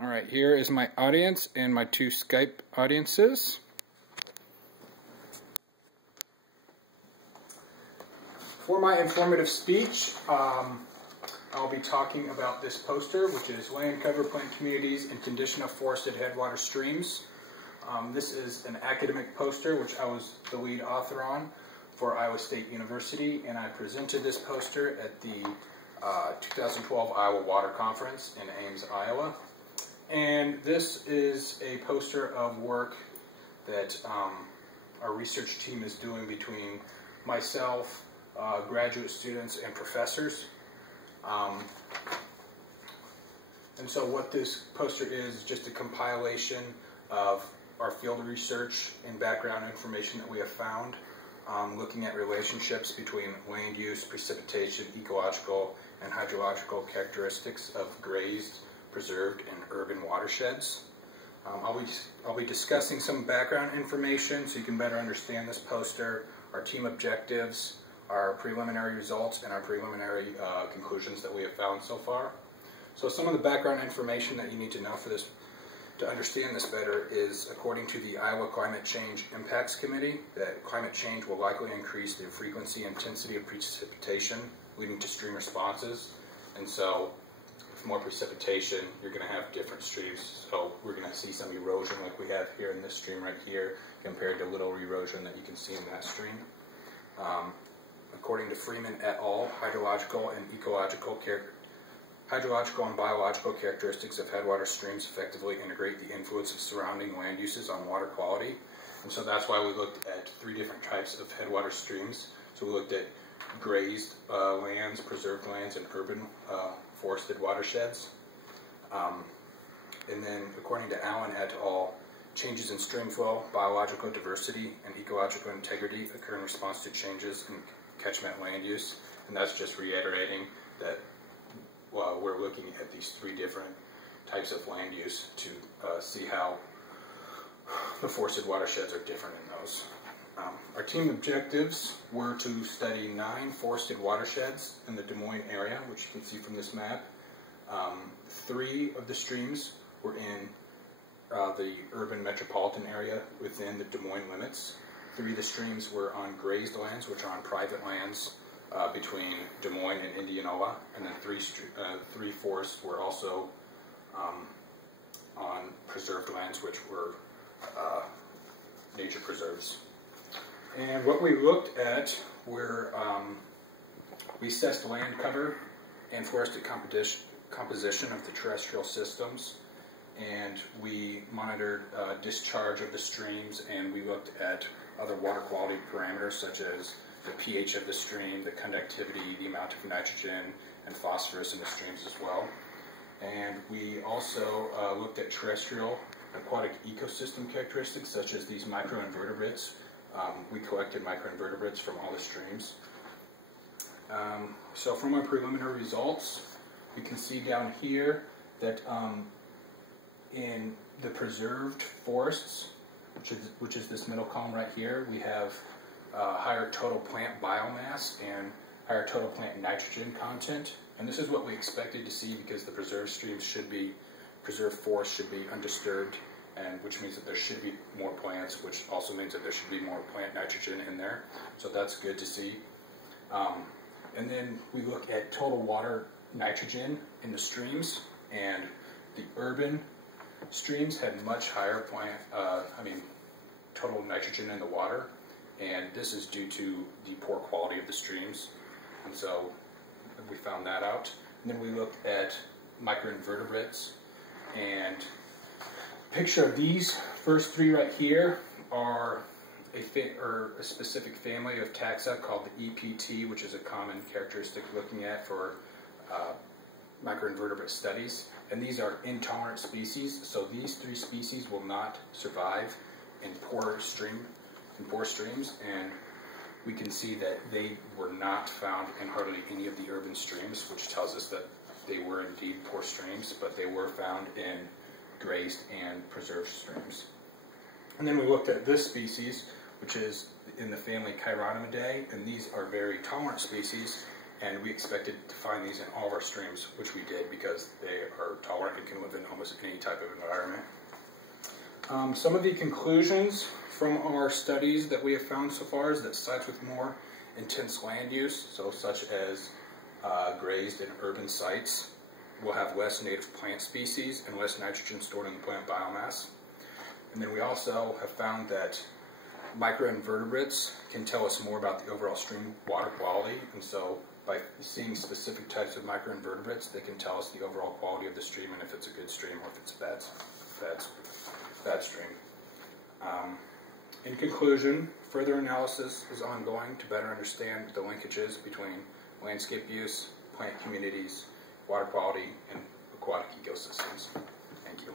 All right, here is my audience and my two Skype audiences. For my informative speech, I'll be talking about this poster, which is Land Cover, Plant Communities, and Condition of Forested Headwater Streams. This is an academic poster, which I was the lead author on for Iowa State University, and I presented this poster at the 2012 Iowa Water Conference in Ames, Iowa. And this is a poster of work that our research team is doing between myself, graduate students, and professors. And so what this poster is just a compilation of our field research and background information that we have found, looking at relationships between land use, precipitation, ecological, and hydrological characteristics of grazed, preserved, and urban watersheds. I'll be discussing some background information so you can better understand this poster, our team objectives, our preliminary results, and our preliminary conclusions that we have found so far. So some of the background information that you need to know for this, to understand this better, is according to the Iowa Climate Change Impacts Committee, that climate change will likely increase the frequency and intensity of precipitation, leading to stream responses. And so with more precipitation, you're going to have different streams. So we're going to see some erosion like we have here in this stream right here, compared to little erosion that you can see in that stream. According to Freeman et al., hydrological and biological characteristics of headwater streams effectively integrate the influence of surrounding land uses on water quality. And so that's why we looked at three different types of headwater streams. So we looked at grazed lands, preserved lands, and urban forested watersheds. And then according to Allen et al., changes in stream flow, biological diversity, and ecological integrity occur in response to changes in catchment land use. And that's just reiterating that we're looking at these three different types of land use to see how the forested watersheds are different in those. Our team objectives were to study 9 forested watersheds in the Des Moines area, which you can see from this map. 3 of the streams were in the urban metropolitan area within the Des Moines limits. 3 of the streams were on grazed lands, which are on private lands between Des Moines and Indianola, and then 3 forests were also on preserved lands, which were nature preserves. And what we looked at were, we assessed land cover and forested composition of the terrestrial systems, and we monitored discharge of the streams, and we looked at other water quality parameters such as the pH of the stream, the conductivity, the amount of nitrogen and phosphorus in the streams as well. And we also looked at terrestrial aquatic ecosystem characteristics such as these microinvertebrates. We collected microinvertebrates from all the streams. So from our preliminary results, you can see down here that in the preserved forests, which is this middle column right here, we have higher total plant biomass and higher total plant nitrogen content. And this is what we expected to see because the preserved forests should be undisturbed, and which means that there should be more plants, which also means that there should be more plant nitrogen in there. So that's good to see. And then we look at total water nitrogen in the streams, and the urban streams had much higher total nitrogen in the water, and this is due to the poor quality of the streams. And so we found that out. And then we looked at microinvertebrates, and a picture of these first 3 right here are a specific family of taxa called the EPT, which is a common characteristic looking at for microinvertebrate studies. And these are intolerant species, so these 3 species will not survive in poor streams, and we can see that they were not found in hardly any of the urban streams, which tells us that they were indeed poor streams, but they were found in grazed and preserved streams. And then we looked at this species, which is in the family Chironomidae, and these are very tolerant species, and we expected to find these in all of our streams, which we did because they are tolerant and can live in almost any type of environment. Some of the conclusions from our studies that we have found so far is that sites with more intense land use, so such as grazed and urban sites, will have less native plant species and less nitrogen stored in the plant biomass. And then we also have found that microinvertebrates can tell us more about the overall stream water quality, and so by seeing specific types of microinvertebrates, they can tell us the overall quality of the stream and if it's a good stream or if it's a bad stream. In conclusion, further analysis is ongoing to better understand the linkages between landscape use, plant communities, water quality, and aquatic ecosystems. Thank you.